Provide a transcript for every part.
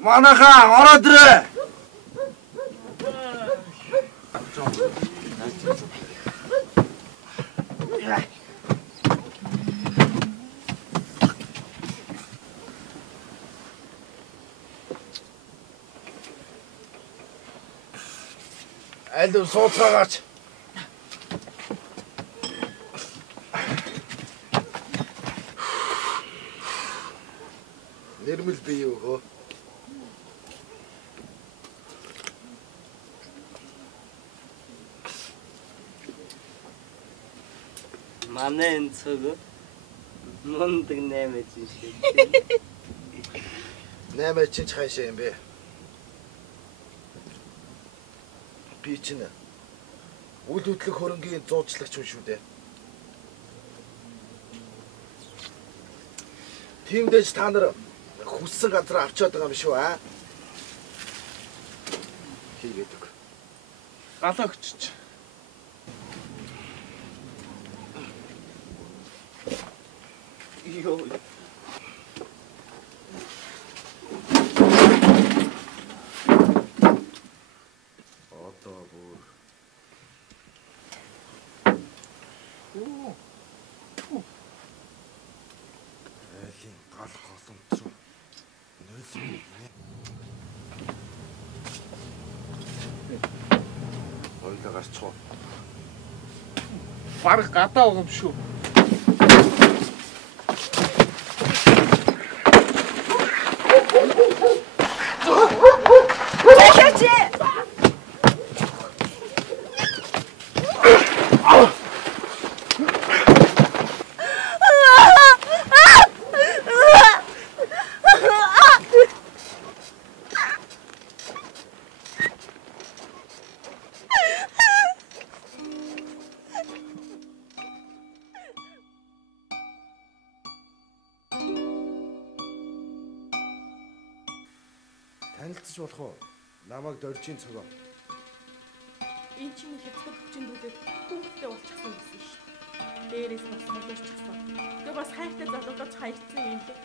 Манайхан ороод ирээ. Алив сууцгаагач. Нэрмэл бий юу хөө? Манай энэ цог мундаг 8 шиг. 8 чинь хаашаа юм бэ? Би чинь үл хөдлөх хөрөнгийн зуучлагч хүн шүү дээ. Тиймдээс та нар хүссэн газар авчаад байгаа юм шүү аа. Хийгээд өг. Галаа өчч. Йоо. Одоо бүр. Айлын гал холомч. Нойлын. Хоёлаа гарцгаа. Бараг гадаа байгаа юм шүү. Танилцж болох уу? Намайг доржийн цогоо. Энэ чинь хязгаар хүчин зүйлээд хүүхдтэй болчихсон гэсэн шүү дээ. Дээрээс бас мэдэрчихсэн. Тэгээ бас хайртай залуудаж хаягдсан юм лээ.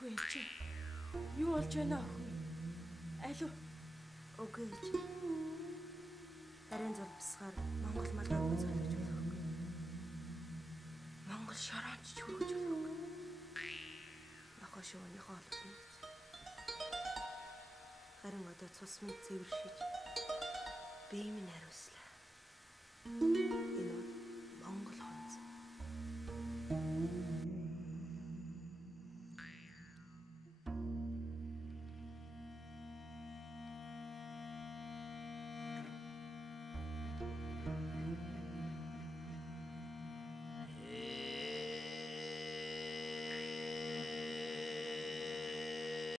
Үгүй чи. Юу болж байна охин? Алуу. Үгүй чи. Харин зурбсгаар Монгол малгайг зөвлөж болохгүй. Монгол шороонч ч хөргөж болохгүй. Нохоо шууныхоо олсон. Харин одоо цусмын цэвэршиж бие минь хариуслаа. Энэ